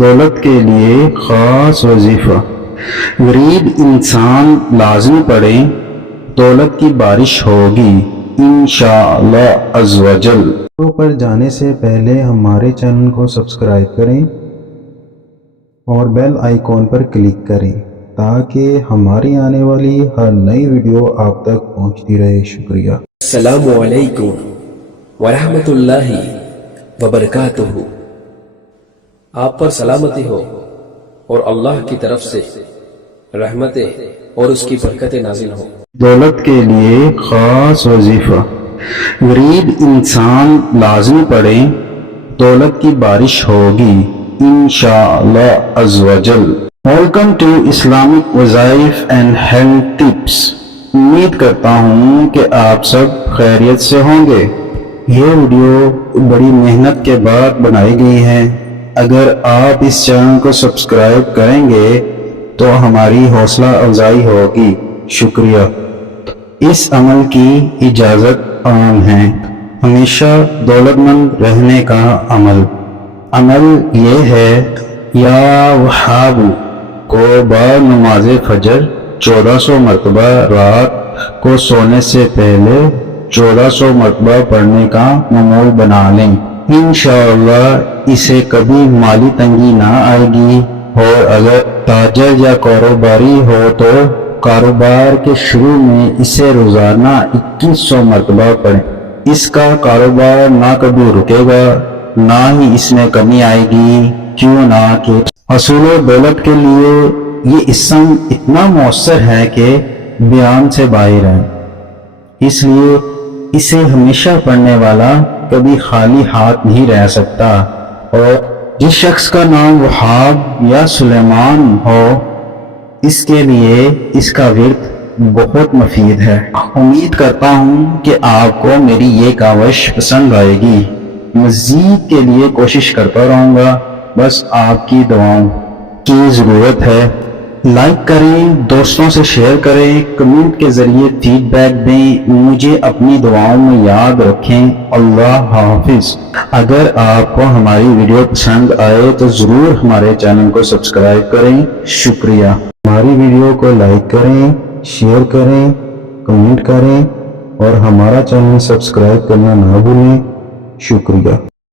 دولت کے لیے خاص وظیفہ۔ غریب انسان لازمی پڑھے، دولت کی بارش ہوگی انشاءاللہ عز و جل۔ ویڈیو پر جانے سے پہلے ہمارے چینل کو سبسکرائب کریں اور بیل آئیکن پر کلک کریں تاکہ ہماری آنے والی ہر نئی ویڈیو آپ تک پہنچتی رہے۔ شکریہ۔ السلام علیکم ورحمۃ اللہ وبرکاتہ۔ آپ پر سلامتی ہو اور اللہ کی طرف سے رحمتیں اور اس کی برکتیں نازل ہو۔ دولت کے لیے خاص وظیفہ۔ غریب انسان لازمی پڑھے، دولت کی بارش ہوگی انشاءاللہ عز و جل۔ ویلکم ٹو اسلامک وظائف اینڈ ہیلتھ ٹپس۔ امید کرتا ہوں کہ آپ سب خیریت سے ہوں گے۔ یہ ویڈیو بڑی محنت کے بعد بنائی گئی ہے۔ اگر آپ اس چینل کو سبسکرائب کریں گے تو ہماری حوصلہ افزائی ہوگی۔ شکریہ۔ اس عمل کی اجازت عام ہے۔ ہمیشہ دولت مند رہنے کا عمل یہ ہے، یا وہاب کو بعد نماز فجر 1400 مرتبہ، رات کو سونے سے پہلے 1400 مرتبہ پڑھنے کا معمول بنا لیں۔ انشاءاللہ اسے کبھی مالی تنگی نہ آئے گی، اور اگر تاجر یا کاروباری ہو تو کاروبار کے شروع میں اسے روزانہ 2100 مرتبہ پڑھیں۔ اس کا کاروبار نہ کبھی رکے گا، نہ ہی اس میں کمی آئے گی، کیوں نہ کہ حصول دولت کے لیے یہ اسم اتنا مؤثر ہے کہ بیان سے باہر ہے۔ اس لیے اسے ہمیشہ پڑھنے والا کبھی خالی ہاتھ نہیں رہ سکتا، اور جس شخص کا نام وہاب یا سلیمان ہو، اس کے لیے اس کا ورد بہت مفید ہے۔ امید کرتا ہوں کہ آپ کو میری یہ کاوش پسند آئے گی۔ مزید کے لیے کوشش کرتا رہوں گا، بس آپ کی دعاؤں کی ضرورت ہے۔ لائک کریں، دوستوں سے شیئر کریں، کمنٹ کے ذریعے فیڈ بیک دیں، مجھے اپنی دعاؤں میں یاد رکھیں۔ اللہ حافظ۔ اگر آپ کو ہماری ویڈیو پسند آئے تو ضرور ہمارے چینل کو سبسکرائب کریں۔ شکریہ۔ ہماری ویڈیو کو لائک کریں، شیئر کریں، کمنٹ کریں اور ہمارا چینل سبسکرائب کرنا نہ بھولیں۔ شکریہ۔